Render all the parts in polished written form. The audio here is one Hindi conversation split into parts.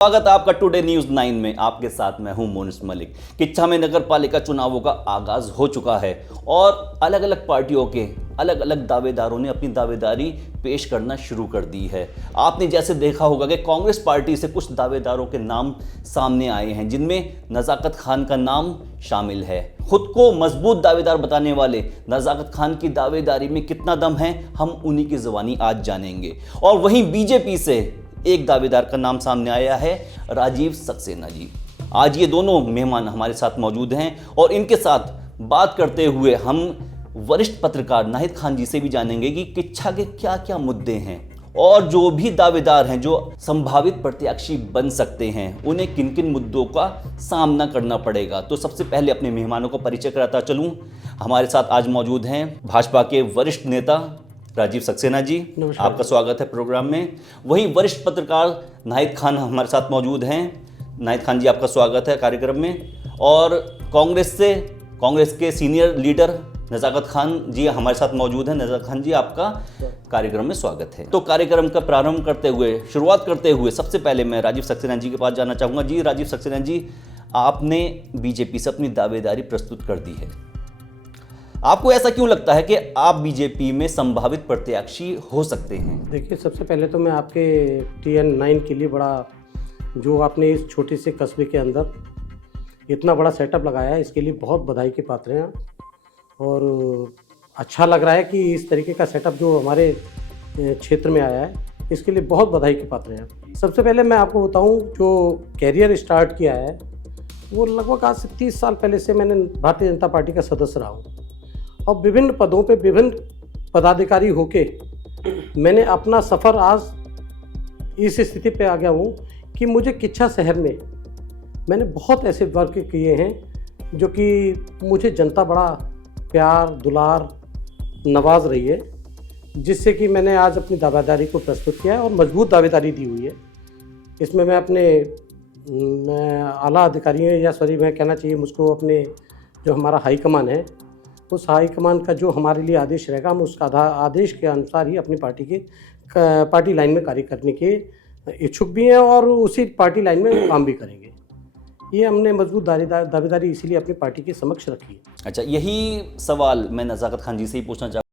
स्वागत है आपका टुडे न्यूज 9 में। आपके साथ मैं हूं मोनिस मलिक। किच्छा में नगर पालिका चुनावों का आगाज हो चुका है और अलग अलग पार्टियों के अलग अलग दावेदारों ने अपनी दावेदारी पेश करना शुरू कर दी है। आपने जैसे देखा होगा कि कांग्रेस पार्टी से कुछ दावेदारों के नाम सामने आए हैं, जिनमें नज़ाकत खान का नाम शामिल है। खुद को मजबूत दावेदार बताने वाले नज़ाकत खान की दावेदारी में कितना दम है, हम उन्हीं की ज़ुबानी आज जानेंगे। और वहीं बीजेपी से एक दावेदार का नाम सामने आया है, राजीव सक्सेना जी। आज ये दोनों मेहमान हमारे साथ मौजूद हैं और इनके साथ बात करते हुए हम वरिष्ठ पत्रकार नाहिद खान जी से भी जानेंगे कि किच्छा के क्या क्या मुद्दे हैं और जो भी दावेदार हैं जो संभावित प्रत्याशी बन सकते हैं, उन्हें किन किन मुद्दों का सामना करना पड़ेगा। तो सबसे पहले अपने मेहमानों को परिचय कराता चलूं। हमारे साथ आज मौजूद हैं भाजपा के वरिष्ठ नेता राजीव सक्सेना जी, आपका स्वागत है प्रोग्राम में। वहीं वरिष्ठ पत्रकार नाहिद खान हमारे साथ मौजूद हैं। नाहिद खान जी, आपका स्वागत है कार्यक्रम में। और कांग्रेस के सीनियर लीडर नज़ाकत खान जी हमारे साथ मौजूद हैं। नज़ाकत खान जी, आपका कार्यक्रम में स्वागत है। तो कार्यक्रम का प्रारंभ करते हुए, शुरुआत करते हुए सबसे पहले मैं राजीव सक्सेना जी के पास जाना चाहूँगा। जी राजीव सक्सेना जी, आपने बीजेपी से अपनी दावेदारी प्रस्तुत कर दी है। आपको ऐसा क्यों लगता है कि आप बीजेपी में संभावित प्रत्याशी हो सकते हैं? देखिए, सबसे पहले तो मैं आपके TN9 के लिए जो आपने इस छोटे से कस्बे के अंदर इतना बड़ा सेटअप लगाया है, इसके लिए बहुत बधाई के पात्र हैं। और अच्छा लग रहा है कि इस तरीके का सेटअप जो हमारे क्षेत्र में आया है, इसके लिए बहुत बधाई के पात्र हैं। सबसे पहले मैं आपको बताऊं, जो कैरियर स्टार्ट किया है वो लगभग आज से 30 साल पहले से मैंने भारतीय जनता पार्टी का सदस्य रहा हूँ और विभिन्न पदों पे विभिन्न पदाधिकारी होके मैंने अपना सफ़र आज इस स्थिति पे आ गया हूँ कि मुझे किच्छा शहर में मैंने बहुत ऐसे वर्क किए हैं जो कि मुझे जनता बड़ा प्यार दुलार नवाज रही है, जिससे कि मैंने आज अपनी दावेदारी को प्रस्तुत किया है और मजबूत दावेदारी दी हुई है। इसमें मैं आला अधिकारियों मैं कहना चाहिए मुझको, अपने जो हमारा हाईकमान है, उस हाईकमान का जो हमारे लिए आदेश रहेगा, हम उसका आदेश के अनुसार ही अपनी पार्टी लाइन में कार्य करने के इच्छुक भी हैं और उसी पार्टी लाइन में काम भी करेंगे। ये हमने मजबूत दावेदारी इसीलिए अपनी पार्टी के समक्ष रखी है। अच्छा, यही सवाल मैं नज़ाकत खान जी से ही पूछना चाहूँगा।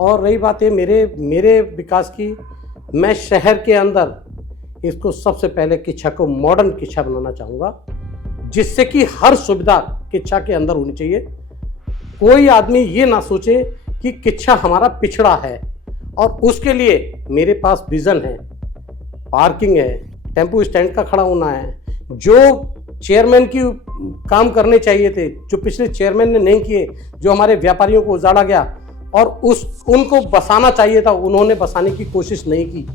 और रही बात है मेरे विकास की, मैं शहर के अंदर इसको सबसे पहले किच्छा को मॉडर्न किच्छा बनाना चाहूँगा, जिससे कि हर सुविधा किच्छा के अंदर होनी चाहिए। कोई आदमी ये ना सोचे कि किच्छा हमारा पिछड़ा है, और उसके लिए मेरे पास विज़न है, पार्किंग है, टेम्पो स्टैंड का खड़ा होना है। जो चेयरमैन की काम करने चाहिए थे, जो पिछले चेयरमैन ने नहीं किए, जो हमारे व्यापारियों को उजाड़ा गया और उनको बसाना चाहिए था, उन्होंने बसाने की कोशिश नहीं की।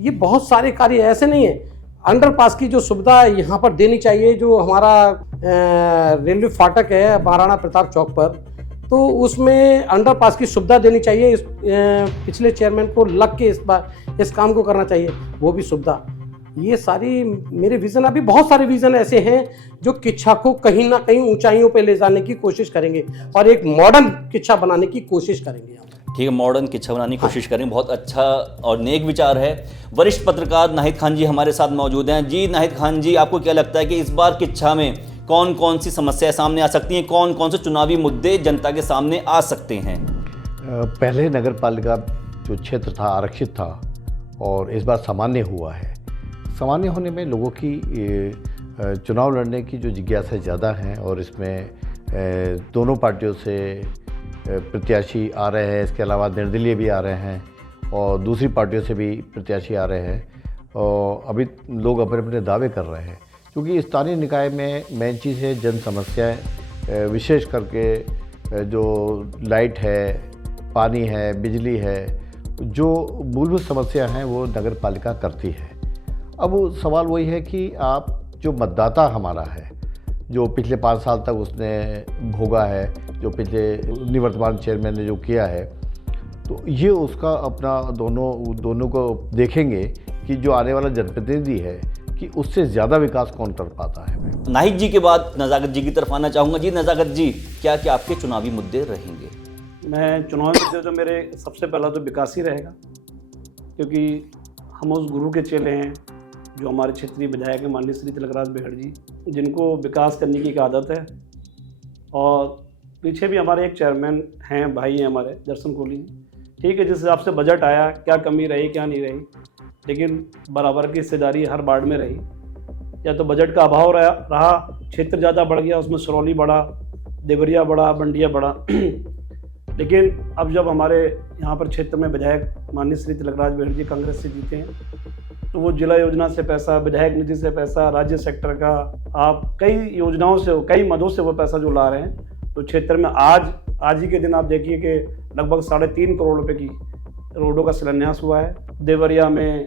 ये बहुत सारे कार्य ऐसे नहीं है। अंडरपास की जो सुविधा यहाँ पर देनी चाहिए, जो हमारा रेलवे फाटक है महाराणा प्रताप चौक पर, तो उसमें अंडरपास की सुविधा देनी चाहिए। पिछले चेयरमैन को लग के इस काम को करना चाहिए, वो भी सुविधा। ये सारी मेरे विज़न, अभी बहुत सारे विज़न ऐसे हैं जो किच्छा को कहीं ना कहीं ऊंचाइयों पे ले जाने की कोशिश करेंगे और एक मॉडर्न किच्छा बनाने की कोशिश करेंगे। ठीक है, मॉडर्न किच्छा बनाने की कोशिश करेंगे। बहुत अच्छा और नेक विचार है। वरिष्ठ पत्रकार नाहिद खान जी हमारे साथ मौजूद हैं। जी नाहिद खान जी, आपको क्या लगता है कि इस बार किच्छा में कौन कौन सी समस्याएं सामने आ सकती हैं, कौन कौन से चुनावी मुद्दे जनता के सामने आ सकते हैं? पहले नगर पालिका जो क्षेत्र था आरक्षित था और इस बार सामान्य हुआ है। सामान्य होने में लोगों की चुनाव लड़ने की जो जिज्ञासा ज़्यादा है और इसमें दोनों पार्टियों से प्रत्याशी आ रहे हैं, इसके अलावा निर्दलीय भी आ रहे हैं और दूसरी पार्टियों से भी प्रत्याशी आ रहे हैं। और अभी लोग अपने अपने दावे कर रहे हैं, क्योंकि स्थानीय निकाय में मेन चीज़ है जन समस्याएँ, विशेष करके जो लाइट है, पानी है, बिजली है, जो मूलभूत समस्या हैं वो नगर पालिका करती है। अब सवाल वही है कि आप जो मतदाता हमारा है, जो पिछले 5 साल तक उसने भोगा है, जो पिछले निवर्तमान चेयरमैन ने जो किया है, तो ये उसका अपना दोनों को देखेंगे कि जो आने वाला जनप्रतिनिधि है कि उससे ज़्यादा विकास कौन कर पाता है। नाहिद जी के बाद नज़ाकत जी की तरफ आना चाहूँगा। जी नज़ाकत जी, क्या क्या आपके चुनावी मुद्दे रहेंगे? मैं चुनावी मुद्दे तो मेरे सबसे पहला तो विकास ही रहेगा, क्योंकि हम उस गुरु के चेले हैं जो हमारे क्षेत्रीय विधायक हैं माननीय श्री तिलकराज बेहड़ जी, जिनको विकास करने की एक आदत है। और पीछे भी हमारे एक चेयरमैन हैं, भाई हैं हमारे दर्शन कोहली जी। ठीक है, जिस हिसाब से बजट आया, क्या कमी रही क्या नहीं रही, लेकिन बराबर की हिस्सेदारी हर वार्ड में रही। या तो बजट का अभाव रहा, क्षेत्र ज़्यादा बढ़ गया, उसमें सरौली बढ़ा, देवरिया बढ़ा, बंडिया बढ़ा। लेकिन अब जब हमारे यहाँ पर क्षेत्र में विधायक माननीय श्री तिलकराज बेहड़ जी कांग्रेस से जीते हैं, तो वो जिला योजना से पैसा, विधायक निधि से पैसा, राज्य सेक्टर का, आप कई योजनाओं से, कई मदों से वो पैसा जो ला रहे हैं, तो क्षेत्र में आज ही के दिन आप देखिए कि लगभग 3.5 करोड़ रुपए की रोडों का शिलान्यास हुआ है। देवरिया में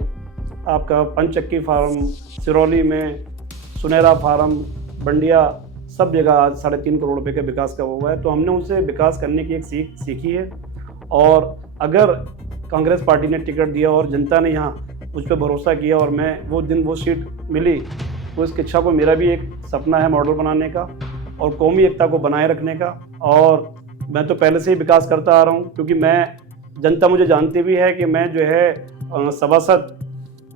आपका पंचक्की फार्म, सिरौली में सुनहरा फार्म, बंडिया, सब जगह आज 3.5 करोड़ रुपए के विकास का हुआ है। तो हमने उनसे विकास करने की एक सीखी है। और अगर कांग्रेस पार्टी ने टिकट दिया और जनता ने यहाँ मुझ पर भरोसा किया और मैं वो सीट मिली, तो इस किच्छा को मेरा भी एक सपना है मॉडल बनाने का और कौमी एकता को बनाए रखने का। और मैं तो पहले से ही विकास करता आ रहा हूँ, क्योंकि जनता मुझे जानती भी है कि मैं जो है सभासद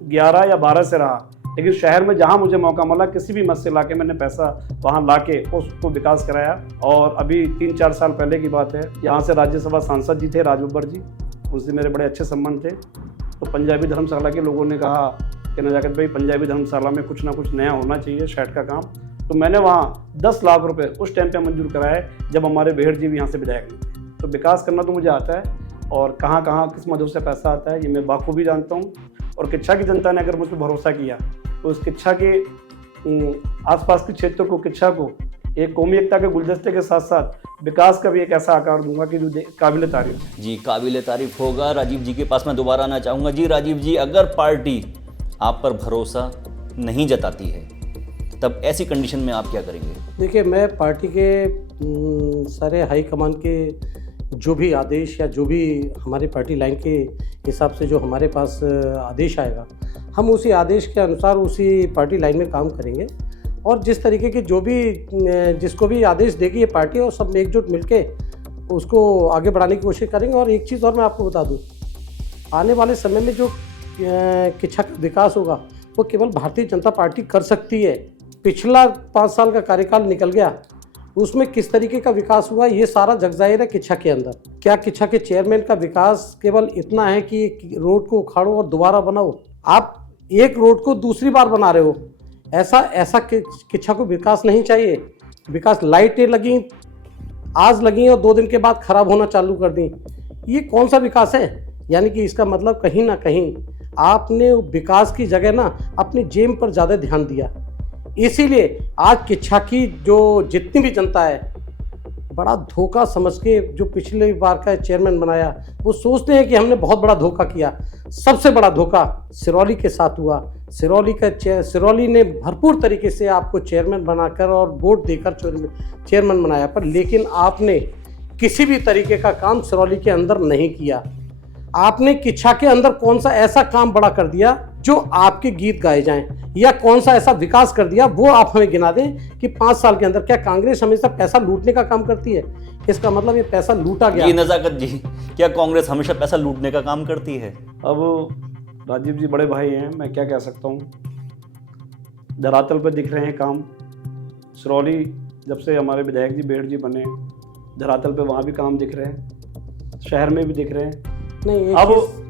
11 या 12 से रहा, लेकिन शहर में जहाँ मुझे मौका मिला किसी भी मत से लाके मैंने पैसा वहाँ लाके उसको विकास कराया। और अभी 3-4 साल पहले की बात है, यहाँ से राज्यसभा सांसद जी थे राज बब्बर जी, उनसे मेरे बड़े अच्छे संबंध थे। तो पंजाबी धर्मशाला के लोगों ने कहा कि नजाकत भाई, पंजाबी धर्मशाला में कुछ ना कुछ नया होना चाहिए, शेड का काम। तो मैंने वहाँ 10 लाख रुपए उस टाइम पे मंजूर कराए जब हमारे बेहड़ जी भी यहाँ से विधायक नहीं थे। तो विकास करना तो मुझे आता है और कहाँ कहाँ किस मदों से पैसा आता है ये मैं बाखूबी जानता हूँ। और किच्छा की जनता ने अगर मुझ पर भरोसा किया तो इस किच्छा के आसपास के क्षेत्र को, किच्छा को एक कौमी एकता के गुलदस्ते के साथ साथ विकास का भी एक ऐसा आकार दूंगा कि जो काबिल तारीफ। जी काबिल तारीफ होगा। राजीव जी के पास मैं दोबारा आना चाहूँगा। जी राजीव जी, अगर पार्टी आप पर भरोसा नहीं जताती है तब ऐसी कंडीशन में आप क्या करेंगे? देखिए, मैं पार्टी के सारे हाईकमान के जो भी आदेश या जो भी हमारी पार्टी लाइन के हिसाब से जो हमारे पास आदेश आएगा, हम उसी आदेश के अनुसार उसी पार्टी लाइन में काम करेंगे। और जिस तरीके के जो भी जिसको भी आदेश देगी ये पार्टी, और सब एकजुट मिलके उसको आगे बढ़ाने की कोशिश करेंगे। और एक चीज़ और मैं आपको बता दूं, आने वाले समय में जो किच्छा का विकास होगा वो केवल भारतीय जनता पार्टी कर सकती है। पिछला 5 साल का कार्यकाल निकल गया, उसमें किस तरीके का विकास हुआ ये सारा जगजाहिर है किच्छा के अंदर। क्या किच्छा के चेयरमैन का विकास केवल इतना है कि रोड को उखाड़ो और दोबारा बनाओ? आप एक रोड को दूसरी बार बना रहे हो, ऐसा किच्छा को विकास नहीं चाहिए। विकास लाइटें लगी, आज लगी और 2 दिन के बाद खराब होना चालू कर दी, ये कौन सा विकास है? यानी कि इसका मतलब कहीं ना कहीं आपने विकास की जगह ना अपनी जेब पर ज़्यादा ध्यान दिया। इसीलिए आज किच्छा की जो जितनी भी जनता है बड़ा धोखा समझ के जो पिछले बार का चेयरमैन बनाया, वो सोचते हैं कि हमने बहुत बड़ा धोखा किया। सबसे बड़ा धोखा सिरौली के साथ हुआ। सिरौली ने भरपूर तरीके से आपको चेयरमैन बनाकर और वोट देकर चेयरमैन बनाया, पर लेकिन आपने किसी भी तरीके का काम सिरौली के अंदर नहीं किया। आपने किच्छा के अंदर कौन सा ऐसा काम बड़ा कर दिया जो आपके गीत गाए जाएं, या कौन सा ऐसा विकास कर दिया वो आप हमें गिना दें कि 5 साल के अंदर। क्या कांग्रेस हमेशा पैसा लूटने का काम करती है? इसका मतलब ये पैसा लूटा गया। ये नज़ाकत जी, क्या कांग्रेस हमेशा पैसा लूटने का काम करती है? अब राजीव जी बड़े भाई हैं, मैं क्या कह सकता हूँ। धरातल पर दिख रहे हैं काम। सिरौली जब से हमारे विधायक जी बेहड़ जी बने, धरातल पे वहाँ भी काम दिख रहे हैं, शहर में भी दिख रहे हैं। नहीं,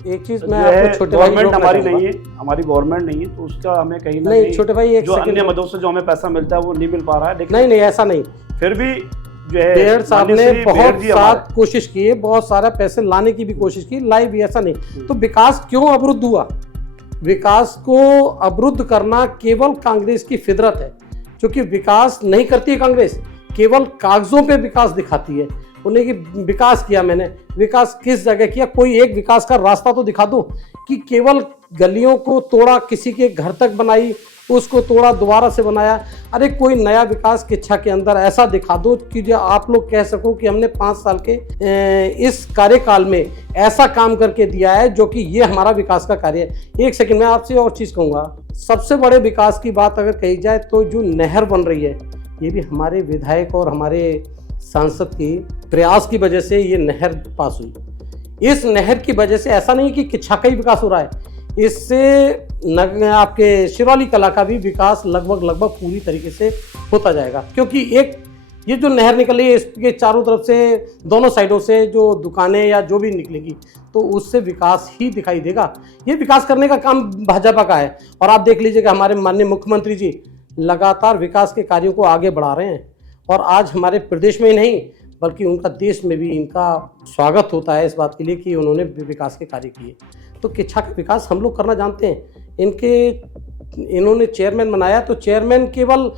एक चीज मैं आपको छोटे भाई, गवर्नमेंट हमारी नहीं है, हमारी गवर्नमेंट नहीं है, तो उसका हमें कहीं ना नहीं छोटे भाई जो अन्य मदों से जो हमें पैसा मिलता है वो नहीं मिल पा रहा है। लेकिन नहीं ऐसा नहीं, फिर भी जो है बेहड़ साहब ने बहुत साथ कोशिश की, बहुत सारा पैसे लाने की भी कोशिश की, लाई भी, ऐसा नहीं। तो विकास क्यों अवरुद्ध हुआ? विकास को अवरुद्ध करना केवल कांग्रेस की फितरत है, क्योंकि विकास नहीं करती है कांग्रेस, केवल कागजों पे विकास दिखाती है। उन्हें कि विकास किया मैंने, विकास किस जगह किया? कोई एक विकास का रास्ता तो दिखा दो कि केवल गलियों को तोड़ा, किसी के घर तक बनाई, उसको तोड़ा, दोबारा से बनाया। अरे कोई नया विकास किच्छा के अंदर ऐसा दिखा दो कि जो आप लोग कह सको कि हमने 5 साल के इस कार्यकाल में ऐसा काम करके दिया है जो कि ये हमारा विकास का कार्य है। एक सेकंड में आपसे और चीज़ कहूँगा, सबसे बड़े विकास की बात अगर कही जाए तो जो नहर बन रही है, ये भी हमारे विधायक और हमारे सांसद की प्रयास की वजह से ये नहर पास हुई। इस नहर की वजह से ऐसा नहीं कि किच्छा का ही विकास हो रहा है, इससे आपके सिरौली कला का भी विकास लगभग पूरी तरीके से होता जाएगा। क्योंकि एक ये जो नहर निकली है, इसके चारों तरफ से, दोनों साइडों से जो दुकानें या जो भी निकलेगी, तो उससे विकास ही दिखाई देगा। ये विकास करने का काम भाजपा का है। और आप देख लीजिएगा हमारे माननीय मुख्यमंत्री जी लगातार विकास के कार्यों को आगे बढ़ा रहे हैं, और आज हमारे प्रदेश में ही नहीं बल्कि उनका देश में भी इनका स्वागत होता है इस बात के लिए कि उन्होंने विकास के कार्य किए। तो किच्छा का विकास हम लोग करना जानते हैं। इन्होंने चेयरमैन बनाया तो चेयरमैन केवल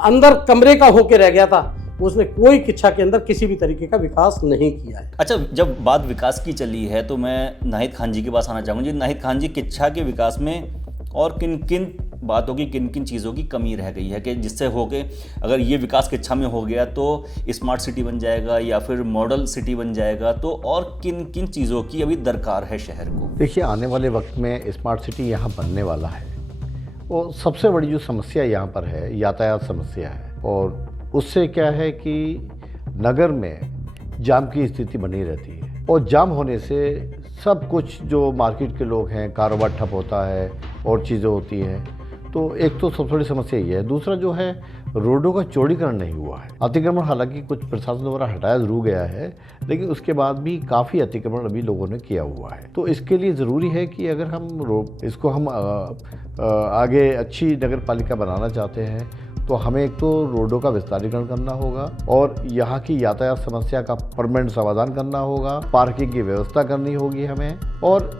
अंदर कमरे का होके रह गया था, उसने कोई किच्छा के अंदर किसी भी तरीके का विकास नहीं किया है। अच्छा, जब बात विकास की चली है तो मैं नाहिद खान जी के पास आना चाहूँगा। जी नाहिद खान जी, किच्छा के विकास में और किन किन बातों की, किन किन चीज़ों की कमी रह गई है कि जिससे हो के अगर ये विकास किच्छा में हो गया तो स्मार्ट सिटी बन जाएगा या फिर मॉडल सिटी बन जाएगा, तो और किन किन चीज़ों की अभी दरकार है शहर को? देखिए, आने वाले वक्त में स्मार्ट सिटी यहाँ बनने वाला है, और सबसे बड़ी जो समस्या यहाँ पर है यातायात समस्या है, और उससे क्या है कि नगर में जाम की स्थिति बनी रहती है, और जाम होने से सब कुछ जो मार्केट के लोग हैं, कारोबार ठप होता है और चीज़ें होती हैं। तो एक तो सबसे बड़ी समस्या ये है। दूसरा जो है, रोडों का चौड़ीकरण नहीं हुआ है। अतिक्रमण हालांकि कुछ प्रशासन द्वारा हटाया जरूर गया है, लेकिन उसके बाद भी काफ़ी अतिक्रमण अभी लोगों ने किया हुआ है। तो इसके लिए ज़रूरी है कि अगर हम इसको हम आगे अच्छी नगर पालिका बनाना चाहते हैं तो हमें एक तो रोडों का विस्तारीकरण करना होगा, और यहाँ की यातायात समस्या का परमानेंट समाधान करना होगा, पार्किंग की व्यवस्था करनी होगी हमें, और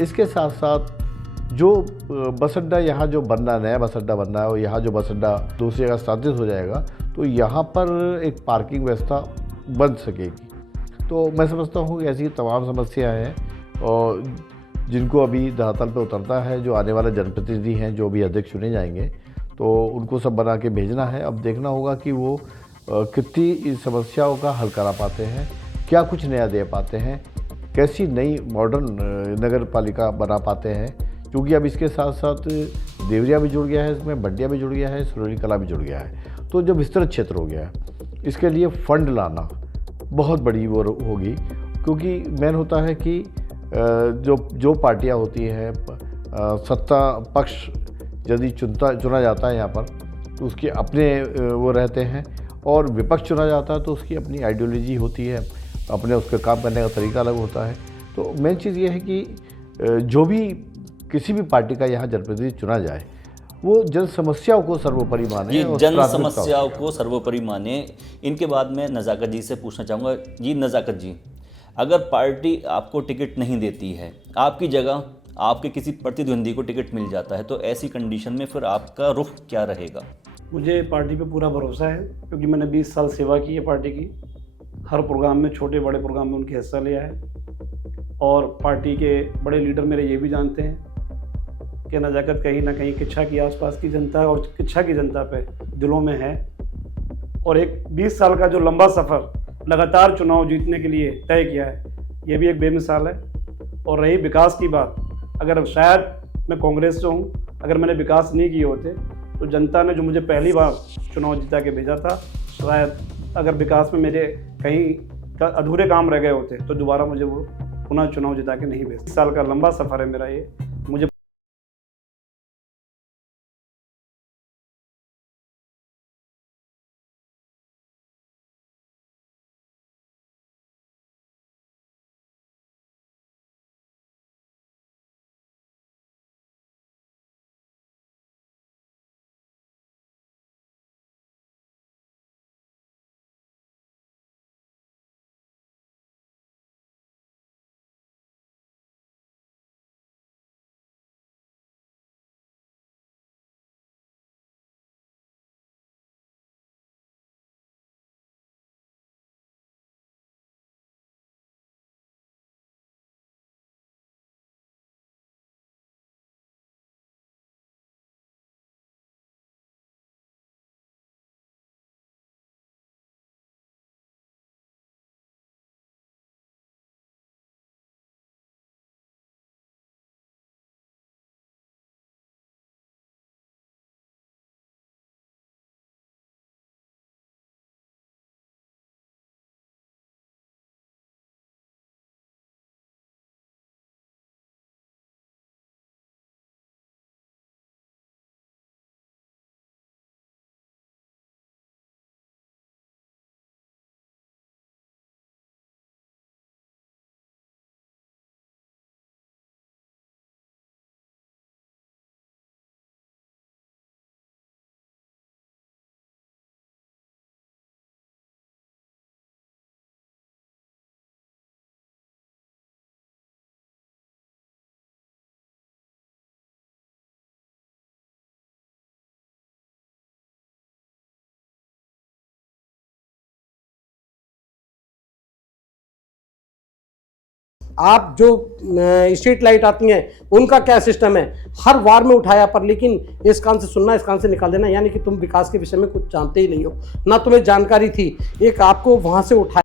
इसके साथ साथ जो बस अड्डा यहाँ जो बनना, नया बस अड्डा बनना है, और यहाँ जो बस अड्डा दूसरी जगह स्थापित हो जाएगा, तो यहाँ पर एक पार्किंग व्यवस्था बन सकेगी। तो मैं समझता हूँ कि ऐसी तमाम समस्याएं हैं और जिनको अभी धरातल पर उतरता है, जो आने वाले जनप्रतिनिधि हैं, जो भी अध्यक्ष चुने जाएंगे, तो उनको सब बना के भेजना है। अब देखना होगा कि वो कितनी इस समस्याओं का हल करा पाते हैं, क्या कुछ नया दे पाते हैं, कैसी नई मॉडर्न नगर पालिका बना पाते हैं, क्योंकि अब इसके साथ साथ देवरिया भी जुड़ गया है, इसमें बंडिया भी जुड़ गया है, सिरौली कला भी जुड़ गया है। तो जब विस्तृत क्षेत्र हो गया है, इसके लिए फंड लाना बहुत बड़ी वो होगी, क्योंकि मेन होता है कि जो पार्टियां होती हैं, सत्ता पक्ष यदि चुना जाता है यहाँ पर, तो उसके अपने वो रहते हैं, और विपक्ष चुना जाता है तो उसकी अपनी आइडियोलॉजी होती है, अपने उसके काम करने का तरीका अलग होता है। तो मेन चीज़ ये है कि जो भी किसी भी पार्टी का यहाँ जनप्रतिनिधि चुना जाए वो जन समस्याओं को सर्वोपरि माने जी, और जन प्राथमिकता समस्याओं उसकी को सर्वोपरि माने। इनके बाद मैं नज़ाकत जी से पूछना चाहूँगा। जी नज़ाकत जी, अगर पार्टी आपको टिकट नहीं देती है, आपकी जगह आपके किसी प्रतिद्वंदी को टिकट मिल जाता है, तो ऐसी कंडीशन में फिर आपका रुख क्या रहेगा? मुझे पार्टी पे पूरा भरोसा है, क्योंकि मैंने 20 साल सेवा की है पार्टी की। हर प्रोग्राम में, छोटे बड़े प्रोग्राम में उनकी हिस्सा लिया है। और पार्टी के बड़े लीडर मेरे ये भी जानते हैं कि नज़ाकत कहीं ना कहीं किच्छा की आसपास की जनता और किच्छा की जनता पे दिलों में है। और एक 20 साल का जो लंबा सफ़र लगातार चुनाव जीतने के लिए तय किया है, ये भी एक बेमिसाल है। और रही विकास की बात, अगर शायद मैं कांग्रेस से हूँ, अगर मैंने विकास नहीं किए होते तो जनता ने जो मुझे पहली बार चुनाव जिता के भेजा था, शायद अगर विकास में मेरे कहीं अधूरे काम रह गए होते तो दोबारा मुझे वो पुनः चुनाव जिता के नहीं भेज। 20 साल का लंबा सफ़र है मेरा ये। मुझे आप जो स्ट्रीट लाइट आती हैं उनका क्या सिस्टम है, हर वार में उठाया, पर लेकिन इस कान से सुनना इस कान से निकाल देना, यानी कि तुम विकास के विषय में कुछ जानते ही नहीं हो, ना तुम्हें जानकारी थी। एक आपको वहां से उठाया।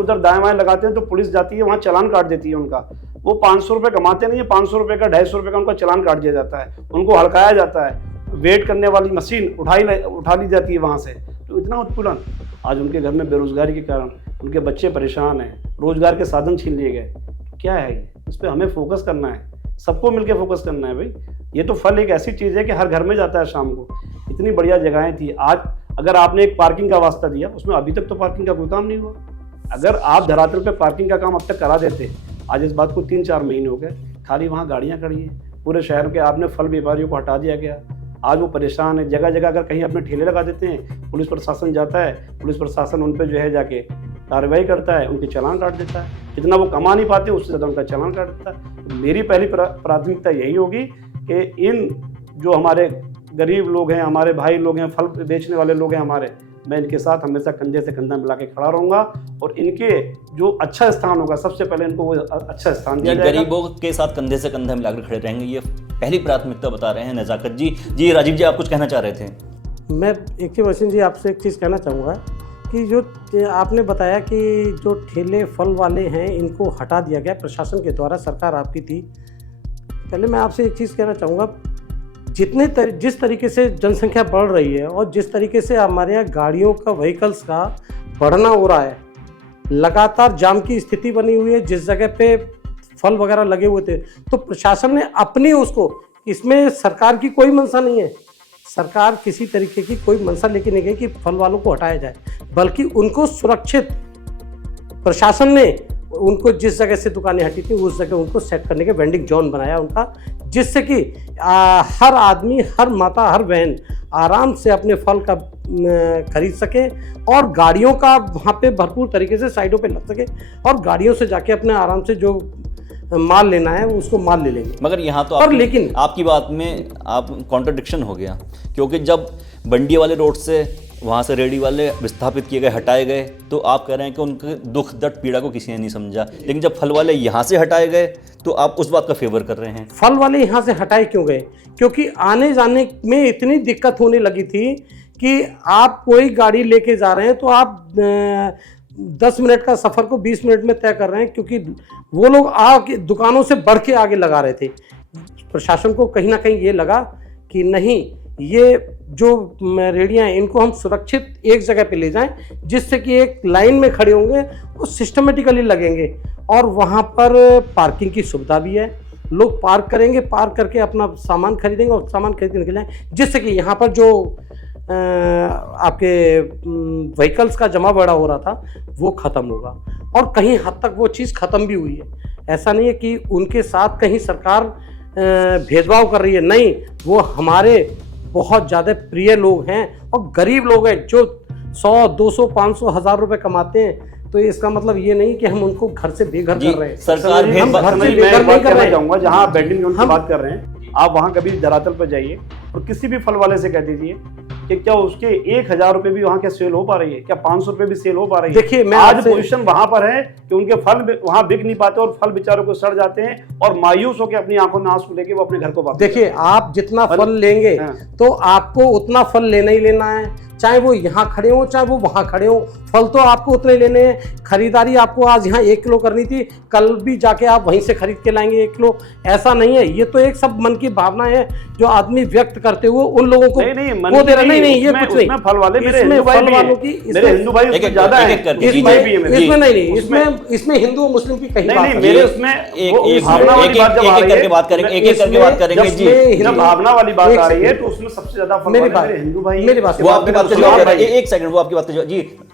उधर दाएं बाएं लगाते हैं तो पुलिस जाती है, वहाँ चालान काट देती है उनका। वो 500 रुपये कमाते नहीं है, 500 रुपये का 250 रुपये का उनका चालान काट दिया जाता है, उनको हड़काया जाता है, वेट करने वाली मशीन उठा ली जाती है वहाँ से। तो इतना उत्पीड़न, आज उनके घर में बेरोजगारी के कारण उनके बच्चे परेशान हैं, रोजगार के साधन छीन लिए गए। क्या है ये? इस पर हमें फोकस करना है, सबको मिलकर फोकस करना है भाई। ये तो फल एक ऐसी चीज़ है कि हर घर में जाता है शाम को। इतनी बढ़िया जगहें थी, आज अगर आपने एक पार्किंग का वास्ता दिया, उसमें अभी तक तो पार्किंग का कोई काम नहीं हुआ। अगर आप धरातल पे पार्किंग का काम अब तक करा देते, आज इस बात को 3-4 महीने हो गए, खाली वहाँ गाड़ियाँ खड़ी हैं। पूरे शहर के आपने फल व्यापारियों को हटा दिया गया, आज वो परेशान है। जगह जगह अगर कहीं अपने ठेले लगा देते हैं, पुलिस प्रशासन जाता है, पुलिस प्रशासन उन पर जो है जाके कार्रवाई करता है, उनके चालान काट देता है। जितना वो कमा नहीं पाते उससे ज़्यादा उनका चालान काट देता है। तो मेरी पहली प्राथमिकता यही होगी कि इन जो हमारे गरीब लोग हैं, हमारे भाई लोग हैं, फल बेचने वाले लोग हैं हमारे, मैं इनके साथ हमेशा कंधे से कंधा मिला के खड़ा रहूँगा। और इनके जो अच्छा स्थान होगा, सबसे पहले इनको वो अच्छा स्थान दिया जाएगा। गरीबों के साथ कंधे से कंधा मिलाकर खड़े रहेंगे, ये पहली प्राथमिकता बता रहे हैं नज़ाकत जी। जी राजीव जी, आप कुछ कहना चाह रहे थे? मैं एक चीज़ वसीम जी आपसे एक चीज़ कहना चाहूँगा कि जो आपने बताया कि जो ठेले फल वाले हैं इनको हटा दिया गया प्रशासन के द्वारा, सरकार आपकी थी। पहले मैं आपसे एक चीज़ कहना चाहूँगा, जिस तरीके से जनसंख्या बढ़ रही है और जिस तरीके से हमारे यहाँ गाड़ियों का, व्हीकल्स का बढ़ना हो रहा है, लगातार जाम की स्थिति बनी हुई है। जिस जगह पे फल वगैरह लगे हुए थे तो प्रशासन ने अपनी उसको, इसमें सरकार की कोई मंशा नहीं है, सरकार किसी तरीके की कोई मंशा लेके नहीं गई कि फल वालों को हटाया जाए, बल्कि उनको सुरक्षित प्रशासन ने उनको जिस जगह से दुकानें हटी थी उस जगह उनको सेट करने के वेंडिंग जोन बनाया उनका, जिससे कि हर आदमी, हर माता, हर बहन आराम से अपने फल का खरीद सके और गाड़ियों का वहाँ पे भरपूर तरीके से साइडों पे लग सके और गाड़ियों से जाके अपने आराम से जो माल लेना है उसको माल ले लेंगे। मगर यहाँ तो लेकिन आपकी बात में आप कॉन्ट्रडिक्शन हो गया, क्योंकि जब बंडी वाले रोड से वहाँ से रेडी वाले विस्थापित किए गए, हटाए गए, तो आप कह रहे हैं कि उनके दुख दर्द पीड़ा को किसी ने नहीं समझा। लेकिन जब फल वाले यहाँ से हटाए गए तो आप उस बात का फेवर कर रहे हैं। फल वाले यहाँ से हटाए क्यों गए? क्योंकि आने जाने में इतनी दिक्कत होने लगी थी कि आप कोई गाड़ी लेके जा रहे हैं तो आप 10 मिनट का सफ़र को 20 मिनट में तय कर रहे हैं, क्योंकि वो लोग आगे दुकानों से बढ़ के आगे लगा रहे थे। प्रशासन को कहीं ना कहीं ये लगा कि नहीं, ये जो रेडियाँ हैं इनको हम सुरक्षित एक जगह पे ले जाएं, जिससे कि एक लाइन में खड़े होंगे और सिस्टमेटिकली लगेंगे और वहाँ पर पार्किंग की सुविधा भी है। लोग पार्क करेंगे, पार्क करके अपना सामान खरीदेंगे और सामान खरीद के निकलें, जिससे कि यहाँ पर जो आपके व्हीकल्स का जमा बड़ा हो रहा था वो ख़त्म होगा और कहीं हद तक वो चीज़ ख़त्म भी हुई है। ऐसा नहीं है कि उनके साथ कहीं सरकार भेदभाव कर रही है, नहीं, वो हमारे बहुत ज़्यादा प्रिय लोग हैं और गरीब लोग हैं जो 100, 200, 500, 1000 रुपए कमाते हैं। तो इसका मतलब ये नहीं कि हम उनको घर से बेघर कर रहे हैं। सरकार हम घर से बेघर नहीं कर रहे हैं। जहाँ आप बेडिंग जोन की बात कर रहे हैं, आप वहाँ कभी धरातल पर जाइए और किसी भी फल वाले से कह दीजिए कि क्या उसके 1000 रुपए भी वहाँ क्या सेल हो पा रही है, क्या 500 रुपए भी सेल हो पा रही है? देखिए, मैं आज पोजीशन वहाँ पर है कि उनके फल वहाँ बिक नहीं पाते और फल बेचारों को सड़ जाते हैं और मायूस होकर अपनी आंखों में आंसू लेके वो अपने घर को वापस। देखिए, आप जितना फल लेंगे तो आपको उतना फल लेना ही लेना है, चाहे वो यहाँ खड़े हो चाहे वो वहाँ खड़े हो, फल तो आपको उतने लेने हैं। खरीदारी आपको आज यहाँ 1 किलो करनी थी, कल भी जाके आप वहीं से खरीद के लाएंगे 1 किलो, ऐसा नहीं है। ये तो एक सब मन की भावना है जो आदमी व्यक्त करते हुए उन लोगों को वो दे रहे। नहीं, ये कुछ नहीं। फल वाले मेरे हिंदू भाई ज्यादा है, इसमें हिंदू मुस्लिम की कहीं बात नहीं। मेरे उसमें भावना वाली बात जब आ रही है, एक बात करेंगे जी। जब भावना वाली बात आ रही है तो उसमें सबसे ज्यादा फल वाले हिंदू भाई। मेरी बात, एक सेकंड, वो आपकी बात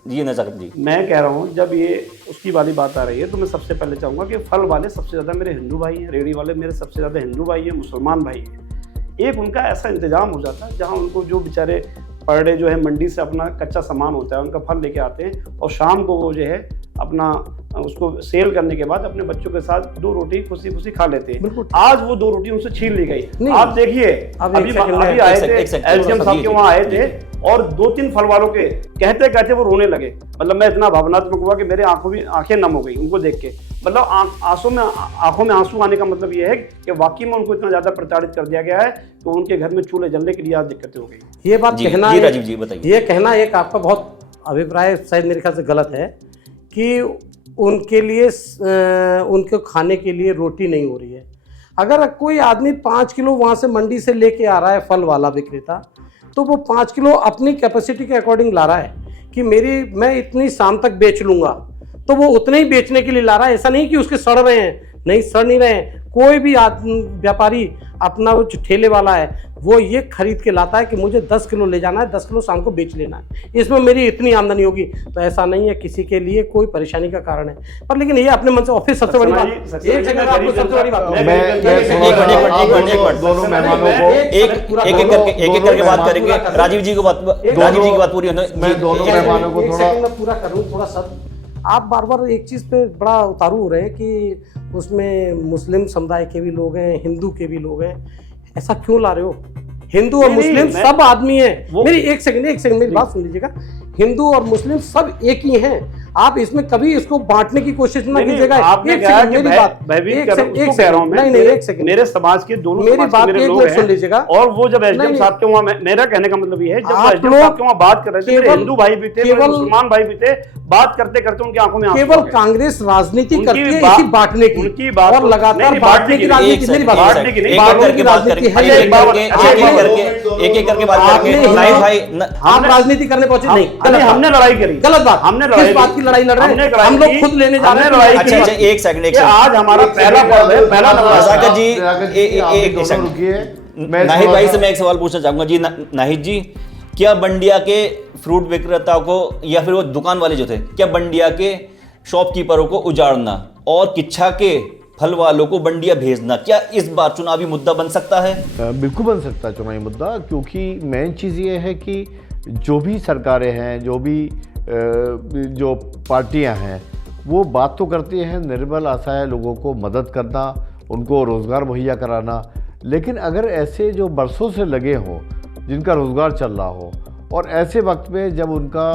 जी नज़ाकत जी। मैं कह रहा हूँ जब ये उसकी वाली बात आ रही है तो मैं सबसे पहले चाहूँगा कि फल वाले सबसे ज़्यादा मेरे हिंदू भाई हैं, रेडी वाले मेरे सबसे ज़्यादा हिंदू भाई हैं, मुसलमान भाई हैं। एक उनका ऐसा इंतजाम हो जाता है जहाँ उनको जो बेचारे पर डे जो है मंडी से अपना कच्चा सामान होता है उनका फल लेके आते हैं और शाम को वो जो है अपना उसको सेल करने के बाद अपने बच्चों के साथ 2 रोटी खुशी खुशी खा लेते हैं। आज वो 2 रोटी उनसे छीन ली गई। आप देखिए, अभी आए थे एसडीएम साहब के वहाँ आए थे और 2-3 फल वालों के कहते कहते वो रोने लगे। मतलब मैं इतना भावनात्मक हुआ कि मेरे आंखें नम हो गई उनको देख के। मतलब आंखों में आंसू आने का मतलब ये है कि वाकई में उनको इतना ज्यादा प्रताड़ित कर दिया गया है कि उनके घर में चूल्हे जलने के लिए आज दिक्कतें हो गई। ये बात कहना, ये कहना एक आपका बहुत अभिप्राय शायद मेरे ख्याल से गलत है कि उनके लिए उनके खाने के लिए रोटी नहीं हो रही है। अगर कोई आदमी 5 किलो वहाँ से मंडी से लेके आ रहा है, फल वाला विक्रेता, तो वो 5 किलो अपनी कैपेसिटी के अकॉर्डिंग ला रहा है कि मैं इतनी शाम तक बेच लूँगा, तो वो उतने ही बेचने के लिए ला रहा है। ऐसा नहीं कि उसके सड़ रहे हैं, नहीं सड़ नहीं रहे हैं। कोई भी व्यापारी अपना वो जो ठेले वाला है वो ये खरीद के लाता है कि मुझे 10 किलो ले जाना है, 10 किलो शाम को बेच लेना है, इसमें मेरी इतनी आमदनी होगी। तो ऐसा नहीं है, किसी के लिए कोई परेशानी का कारण है। पर लेकिन ये अपने मन से, और फिर सबसे बड़ी बात, एक सेकंड आपको सबसे बड़ी बात, दोनों मेहमानों को एक करके बात करेंगे। राजीव जी की बात पूरी होने, मैं दोनों मेहमानों को थोड़ा मैं पूरा करूँ थोड़ा सब। आप बार बार एक चीज़ पे बड़ा उतारू हो रहे हैं कि उसमें मुस्लिम समुदाय के भी लोग हैं, हिंदू के भी लोग हैं। ऐसा क्यों ला रहे हो? हिंदू और मुस्लिम सब आदमी हैं। मेरी एक सेकंड मेरी बात सुन लीजिएगा। हिंदू और मुस्लिम सब एक ही हैं। आप इसमें कभी इसको बांटने की कोशिश ना कीजिएगा। आपने कहा कि एक सेकंड, मेरे समाज के दोनों मेरी बात एक मिनट सुन लीजिएगा। और वो जब एसडीएम साहब के वहाँ, मेरा कहने का मतलब ये है, जब एसडीएम साहब के वहाँ बात कर रहे थे, मेरे हिंदू भाई भी थे, मेरे मुसलमान भाई भी थे, बात करते करते उनकी आंखों में केवल कांग्रेस राजनीति करती है इसी बांटने की, उनकी बात और लगातार बांटने की राजनीति। मेरी बात एक एक करके बात करेंगे, आप राजनीति करने पहुंचे नहीं, हमने लड़ाई करी, गलत बात। हमने किस बात की लड़ाई लड़ रहे हैं? हम लोग खुद लेने जा रहे हैं लड़ाई। अच्छा एक सेकंड, आज हमारा पहला पर्व है, पहला नवाज़ा जी, एक रुकिए। नाहिद भाई से मैं एक सवाल पूछना चाहूंगा जी। नाहिद जी, क्या बंडिया के फ्रूट विक्रेता को या फिर वो दुकान वाले जो थे, क्या बंडिया के शॉपकीपरों को उजाड़ना और किच्छा के फल वालों को बंडिया भेजना, क्या इस बार चुनावी मुद्दा बन सकता है? बिल्कुल बन सकता है चुनावी मुद्दा, क्योंकि मेन चीज़ ये है कि जो भी सरकारें हैं, जो भी जो पार्टियां हैं, वो बात तो करती हैं निर्बल असहाय लोगों को मदद करना, उनको रोज़गार मुहैया कराना। लेकिन अगर ऐसे जो बरसों से लगे हों, जिनका रोज़गार चल रहा हो, और ऐसे वक्त में जब उनका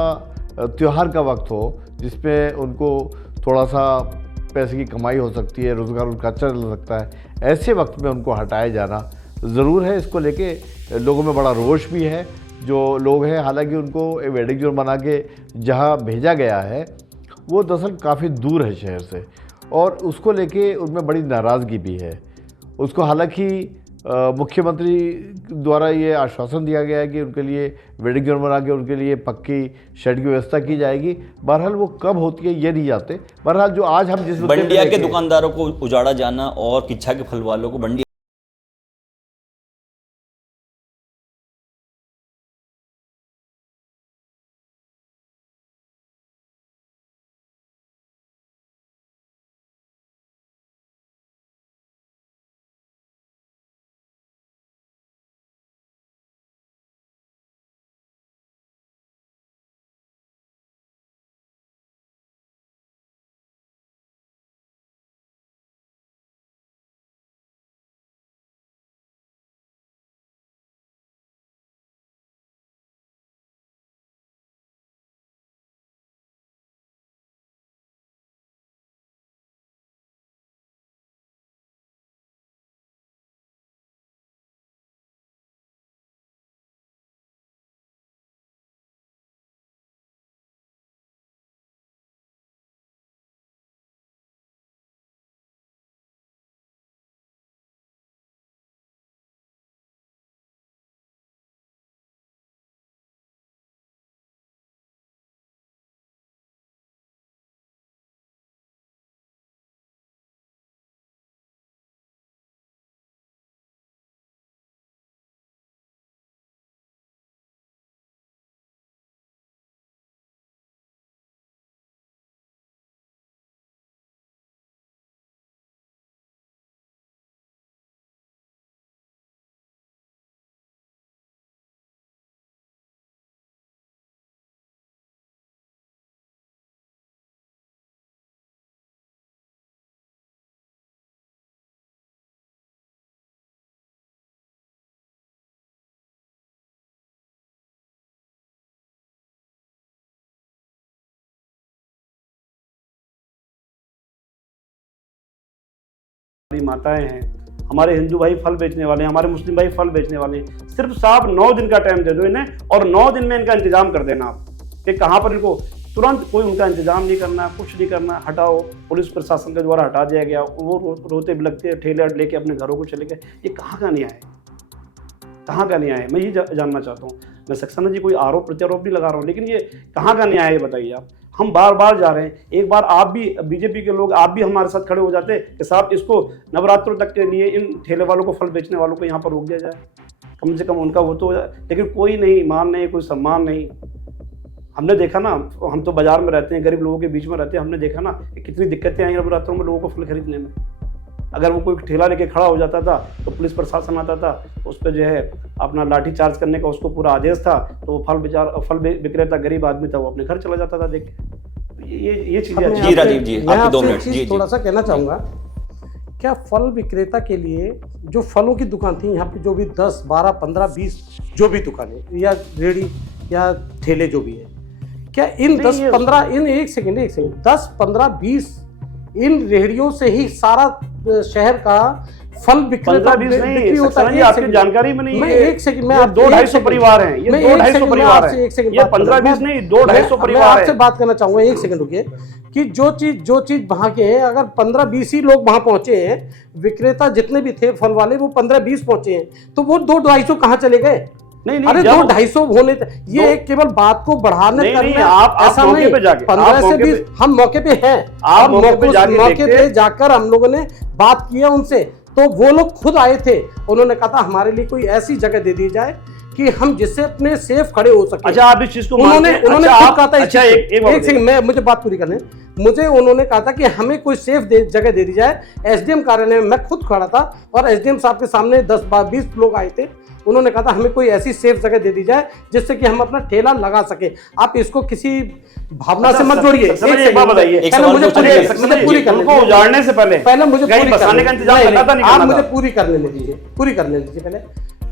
त्यौहार का वक्त हो, जिसमें उनको थोड़ा सा पैसे की कमाई हो सकती है, रोज़गार उनका चल सकता है, ऐसे वक्त में उनको हटाया जाना ज़रूर है। इसको लेके लोगों में बड़ा रोष भी है। जो लोग हैं, हालांकि उनको एक वेडिंग जोन बना के जहाँ भेजा गया है वो दरअसल काफ़ी दूर है शहर से, और उसको लेके उनमें बड़ी नाराज़गी भी है। उसको हालांकि मुख्यमंत्री द्वारा ये आश्वासन दिया गया है कि उनके लिए वेडिंग जोन बना के उनके लिए पक्की शेड की व्यवस्था की जाएगी। बहरहाल वो कब होती है ये नहीं जानते। बहरहाल जो आज हम जिस बंडिया के दुकानदारों को उजाड़ा जाना और किच्छा के फल वालों को बंडिया माताएं हैं, हमारे हिंदू भाई फल बेचने वाले हैं, हमारे मुस्लिम भाई फल बेचने वाले हैं। सिर्फ साहब 9 दिन का टाइम दे दो इन्हें, और 9 दिन में इनका इंतजाम कर देना आप कि कहाँ पर इनको तुरंत कोई उनका इंतजाम नहीं करना, कुछ नहीं करना, हटाओ, पुलिस प्रशासन के द्वारा हटा दिया गया, वो रोते बिलखते ठेले लेके अपने घरों को चले गए। ये कहाँ का न्याय है, कहाँ का न्याय है? मैं ये जानना चाहता हूँ। मैं सक्सेना जी कोई आरोप प्रत्यारोप नहीं लगा रहा हूँ, लेकिन ये कहाँ का न्याय है बताइए आप। हम बार बार जा रहे हैं, एक बार आप भी बीजेपी के लोग आप भी हमारे साथ खड़े हो जाते कि साहब इसको नवरात्रों तक के लिए इन ठेले वालों को, फल बेचने वालों को यहाँ पर रोक दिया जाए, कम से कम उनका वो तो हो जाए। लेकिन कोई नहीं, मान नहीं, कोई सम्मान नहीं। हमने देखा ना, हम तो बाजार में रहते हैं, गरीब लोगों के बीच में रहते हैं, हमने देखा ना कि कितनी दिक्कतें आई नवरात्रों में लोगों को फल खरीदने में। अगर वो कोई ठेला लेके खड़ा हो जाता था तो पुलिस प्रशासन आता था, उस पर जो है अपना लाठी चार्ज करने का उसको पूरा आदेश था, तो वो फल विक्रेता गरीब आदमी था, वो अपने घर चला जाता था देख के। ये चीज़ें। जी राजीव जी, मैं आपके 2 आपसे मिनट। एक चीज़ जी थोड़ा सा कहना चाहूँगा। क्या फल विक्रेता के लिए जो फलों की दुकान थी यहाँ पे, जो भी 10, 12, 15, 20 जो भी दुकानें या रेहड़ी या ठेले जो भी है, क्या इन 10, 15 इन एक सेकंड 10, 15, 20 इन रेहड़ियों से ही सारा शहर का फल विक्रेता बिक्री होता है? आपकी जानकारी में नहीं है। मैं एक सेकंड में 200-250 परिवार हैं, ये 200-250 परिवार हैं, ये 15-20 नहीं, 200-250 परिवार हैं। आपसे बात करना चाहूंगा, एक सेकंड रुकिए, कि जो चीज वहां के हैं, अगर 15-20 ही लोग वहां पहुंचे हैं, विक्रेता जितने भी थे फल वाले वो 15-20 पहुंचे हैं, तो वो 200-250 कहाँ चले गए? नहीं, अरे 200-250 होने, ये केवल बात को बढ़ाने करना, आप ऐसा मौके नहीं। पे जाके, 15 से 20 हम मौके पे हैं, आप मौके पे जाकर हम लोगों ने बात किया उनसे, तो वो लोग खुद आए थे, उन्होंने कहा था हमारे लिए कोई ऐसी जगह दे दी जाए कि हम जिससे अपने सेफ खड़े हो सके। अच्छा, आप इस चीज को उन्होंने खुद कहा था। अच्छा, एक सेकंड, मैं मुझे बात पूरी करने, मुझे उन्होंने कहा था कि हमें कोई सेफ जगह दे दी जाए। एसडीएम कार्यालय में मैं खुद खड़ा था और एसडीएम साहब के सामने 10-20 लोग आए थे, उन्होंने कहा था हमें कोई ऐसी सेफ जगह दे दी जाए जिससे कि हम अपना ठेला लगा सके। आप इसको किसी भावना से मत जोड़िए। उजाड़ने से पहले मुझे बसाने का इंतजाम करना था, आप मुझे पूरी करने दीजिए पहले,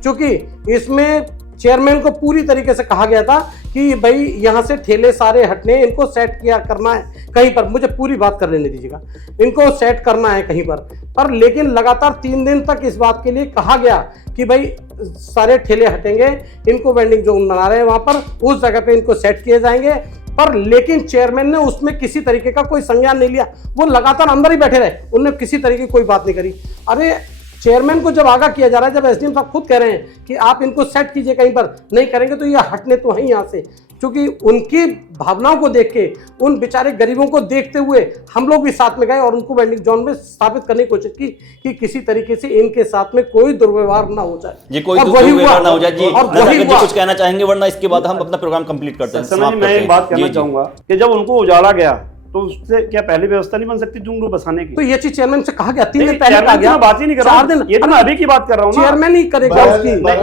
क्योंकि इसमें चेयरमैन को पूरी तरीके से कहा गया था कि भाई यहाँ से ठेले सारे हटने, इनको सेट किया करना है कहीं पर, मुझे पूरी बात कर लेने दीजिएगा, इनको सेट करना है कहीं पर लेकिन लगातार 3 दिन तक इस बात के लिए कहा गया कि भाई सारे ठेले हटेंगे, इनको वेंडिंग जोन बना रहे हैं वहाँ पर, उस जगह पे इनको सेट किए जाएंगे, पर लेकिन चेयरमैन ने उसमें किसी तरीके का कोई संज्ञान नहीं लिया। वो लगातार अंदर ही बैठे रहे, उन्होंने किसी तरीके की कोई बात नहीं करी। अरे चेयरमैन को जब आगाह किया जा रहा है, जब एसडीएम साहब खुद कह रहे हैं कि आप इनको सेट कीजिए कहीं पर, नहीं करेंगे तो ये हटने तो हैं यहाँ से, क्योंकि उनकी भावनाओं को देख के, उन बेचारे गरीबों को देखते हुए हम लोग भी साथ में गए और उनको वेंडिंग जोन में स्थापित करने की कोशिश की कि किसी तरीके से इनके साथ में कोई दुर्व्यवहार ना हो जाए जी, कोई दुर्व्यवहार ना हो जाए। जी, जी कुछ कहना चाहेंगे, वरना इसके बाद हम अपना प्रोग्राम कंप्लीट करते हैं। मैं एक बात कहना चाहूंगा कि जब उनको उजाड़ा गया तो उससे क्या पहले व्यवस्था नहीं बन सकती जुंगलू बसाने की? तो ये चीज चेयरमैन से कहा गया, 3 दिन पहले कहा गया, बात ही नहीं कर रहा हूं, ये तो मैं अभी की बात कर रहा हूं। चेयरमैन ही करेगा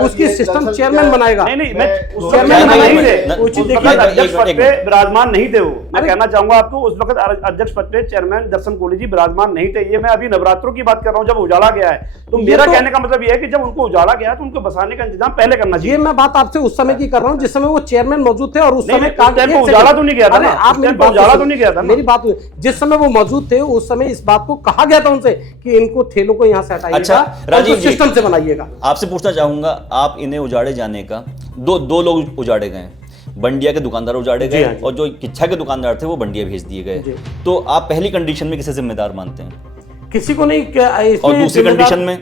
उसकी सिस्टम चेयरमैन बनाएगा। नहीं, मैं चेयरमैन नहीं थे, अध्यक्ष पद पे विराजमान नहीं थे वो। मैं कहना चाहूंगा आपको, उस वक्त अध्यक्ष पद पे चेयरमैन दर्शन कोहली जी विराजमान नहीं थे। ये मैं अभी नवरात्रों की बात कर रहा हूँ, जब उजाला गया है। तो मेरा कहने का मतलब ये है कि जब उनको उजाला गया तो उनको बसाने का इंतजाम पहले करना चाहिए। ये मैं बात आपसे उस समय की कर रहा हूँ जिस समय वो चेयरमैन मौजूद थे, और उस समय उजाला तो नहीं गया था, आप उजाला तो नहीं गया था, मेरी बात जिस समय वो मौजूद थे उस समय इस बात को कहा गया था उनसे कि इनको ठेलों को यहाँ से हटाइएगा। अच्छा राजीव जी, सिस्टम से बनाइएगा। आपसे पूछना चाहूंगा, आप इन्हें उजाड़े जाने का दो लोग उजाड़े गए, बंडिया के दुकानदार उजाड़े गए और जो किच्छा के दुकानदार थे वो बंडिया भेज दिए गए। तो आप पहली कंडीशन में किसे जिम्मेदार मानते हैं? किसी को नहीं। और दूसरी कंडीशन में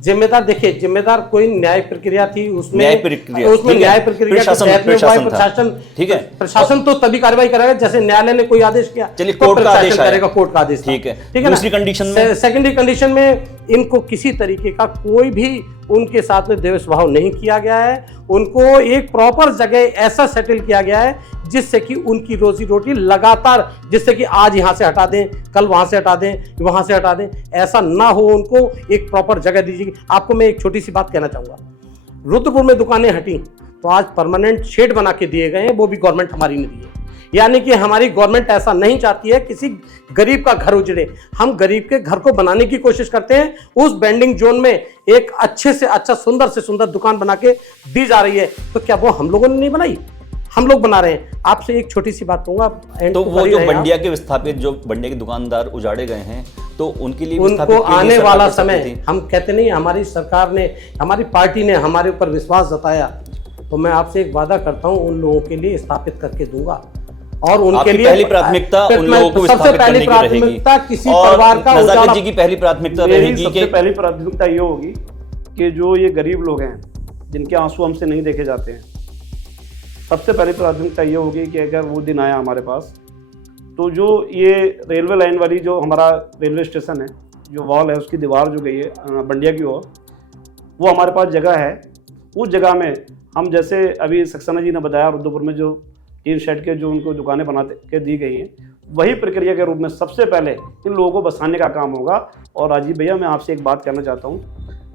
जिम्मेदार, देखिए जिम्मेदार कोई न्याय प्रक्रिया थी, उसमें न्याय प्रक्रिया प्रशासन, ठीक है, प्रशासन तो तभी कार्रवाई करेगा जैसे न्यायालय ने कोई आदेश किया, चलिए कोर्ट का आदेश करेगा, कोर्ट का आदेश, ठीक है। दूसरी कंडीशन में, सेकेंडरी कंडीशन में इनको किसी तरीके का कोई भी उनके साथ में देवेश भाव नहीं किया गया है, उनको एक प्रॉपर जगह ऐसा सेटल किया गया है जिससे कि उनकी रोजी रोटी लगातार, जिससे कि आज यहाँ से हटा दें, कल वहाँ से हटा दें, वहाँ से हटा दें, ऐसा ना हो, उनको एक प्रॉपर जगह दीजिए। आपको मैं एक छोटी सी बात कहना चाहूँगा, रुद्रपुर में दुकानें हटी तो आज परमानेंट शेड बना के दिए गए हैं, वो भी गवर्नमेंट हमारी ने दी है। यानी कि हमारी गवर्नमेंट ऐसा नहीं चाहती है किसी गरीब का घर उजड़े, हम गरीब के घर को बनाने की कोशिश करते हैं। उस बेंडिंग जोन में एक अच्छे से अच्छा, सुंदर से सुंदर दुकान बना के दी जा रही है, तो क्या वो हम लोगों ने नहीं बनाई? हम लोग बना रहे हैं। आपसे एक छोटी सी बात कहूंगा, तो वो जो बंडिया के विस्थापित, जो बंडिया के दुकानदार उजाड़े गए हैं, तो उनके लिए उनको आने वाला समय, हम कहते नहीं, हमारी सरकार ने, हमारी पार्टी ने हमारे ऊपर विश्वास जताया, तो मैं आपसे एक वादा करता हूं उन लोगों के लिए स्थापित करके दूंगा। और उनके आपकी लिए पहली प्राथमिकता उन लोगों को सबसे विस्थापित पहली करने की रहेगी प्राथमिकता किसी और परिवार का नजाकत उजाला। जी की पहली प्राथमिकता मेरी रहेगी सबसे कि पहली प्राथमिकता ये होगी कि जो ये गरीब लोग हैं जिनके आंसू हमसे नहीं देखे जाते हैं, सबसे पहली प्राथमिकता ये होगी कि अगर वो दिन आया हमारे पास तो जो ये रेलवे लाइन वाली जो हमारा रेलवे स्टेशन है, जो वॉल है उसकी दीवार जो गई है बंडिया की ओर, वो हमारे पास जगह है। उस जगह में हम जैसे अभी सक्सेना जी ने बताया रुद्रपुर में जो टीन शेड के जो उनको दुकानें बना के दी गई हैं, वही प्रक्रिया के रूप में सबसे पहले इन लोगों को बसाने का काम होगा। और राजीव भैया मैं आपसे एक बात कहना चाहता हूँ,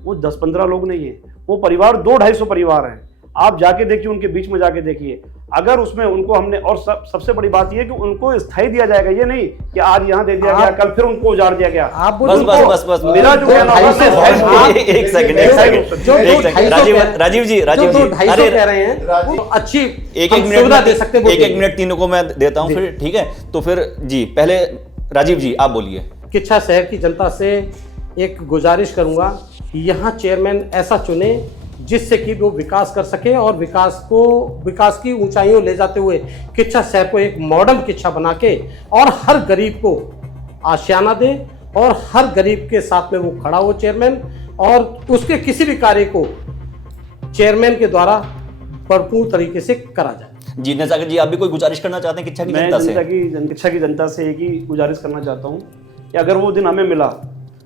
वो 10-15 लोग नहीं हैं, वो परिवार 200-250 परिवार हैं। आप जाके देखिए, उनके बीच में जाके देखिए, अगर उसमें उनको हमने और सबसे बड़ी बात ये है कि उनको स्थायी दिया जाएगा, ये नहीं कि आज यहाँ दे दिया गया कल फिर उनको उजाड़ दिया गया। आप बस मेरा जो कहना है एक सेकंड राजीव जी अरे कह रहे हैं वो अच्छी एक सुविधा दे सकते हैं, एक मिनट तीनों को मैं देता हूँ फिर, ठीक है? तो फिर जी पहले राजीव जी आप बोलिए। किच्छा शहर की जनता से एक गुजारिश करूंगा, यहाँ चेयरमैन ऐसा चुने जिससे कि वो विकास कर सके और विकास की ऊंचाइयों ले जाते हुए किच्छा शहर को एक मॉडर्न किच्छा बना के और हर गरीब को आशियाना दे और हर गरीब के साथ में वो खड़ा हो चेयरमैन, और उसके किसी भी कार्य को चेयरमैन के द्वारा भरपूर तरीके से करा जाए। जी नजाकत जी आप भी कोई गुजारिश करना चाहते हैं किच्छा की जनता से? किच्छा की जनता से एक ही गुजारिश करना चाहता हूँ कि अगर वो दिन हमें मिला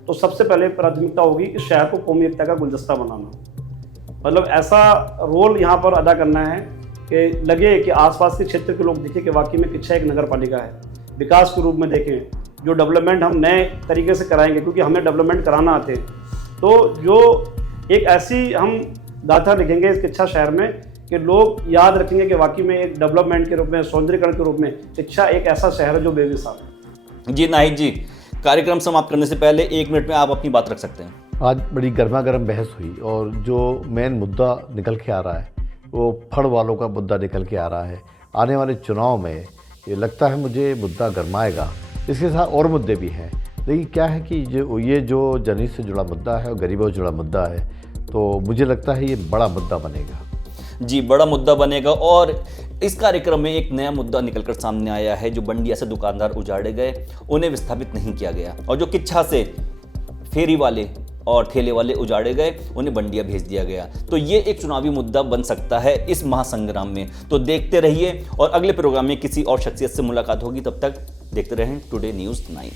तो सबसे पहले प्राथमिकता होगी इस शहर को कौमी एकता का गुलदस्ता बनाना। मतलब ऐसा रोल यहाँ पर अदा करना है कि लगे कि आसपास के क्षेत्र के लोग देखें कि वाकई में किच्छा एक नगर पालिका है, विकास के रूप में देखें, जो डेवलपमेंट हम नए तरीके से कराएंगे क्योंकि हमें डेवलपमेंट कराना आते हैं। तो जो एक ऐसी हम गाथा लिखेंगे इस किच्छा शहर में कि लोग याद रखेंगे कि वाकई में एक डेवलपमेंट के रूप में, सौंदर्यीकरण के रूप में किच्छा एक ऐसा शहर है जो बेमिसाल है। जी नाहिद जी, कार्यक्रम समाप्त करने से पहले 1 मिनट में आप अपनी बात रख सकते हैं। आज बड़ी गर्मा गर्म बहस हुई और जो मेन मुद्दा निकल के आ रहा है वो फड़ वालों का मुद्दा निकल के आ रहा है। आने वाले चुनाव में ये लगता है मुझे मुद्दा गरमाएगा। इसके साथ और मुद्दे भी हैं, लेकिन क्या है कि ये जो जनहित से जुड़ा मुद्दा है और गरीबों से जुड़ा मुद्दा है, तो मुझे लगता है ये बड़ा मुद्दा बनेगा। जी बड़ा मुद्दा बनेगा। और इस कार्यक्रम में एक नया मुद्दा निकलकर सामने आया है, जो बंडिया से दुकानदार उजाड़े गए उन्हें विस्थापित नहीं किया गया, और जो किच्छा से फेरी वाले और ठेले वाले उजाड़े गए उन्हें बंडिया भेज दिया गया। तो ये एक चुनावी मुद्दा बन सकता है इस महासंग्राम में। तो देखते रहिए और अगले प्रोग्राम में किसी और शख्सियत से मुलाकात होगी। तब तक देखते रहें टुडे न्यूज़ 9।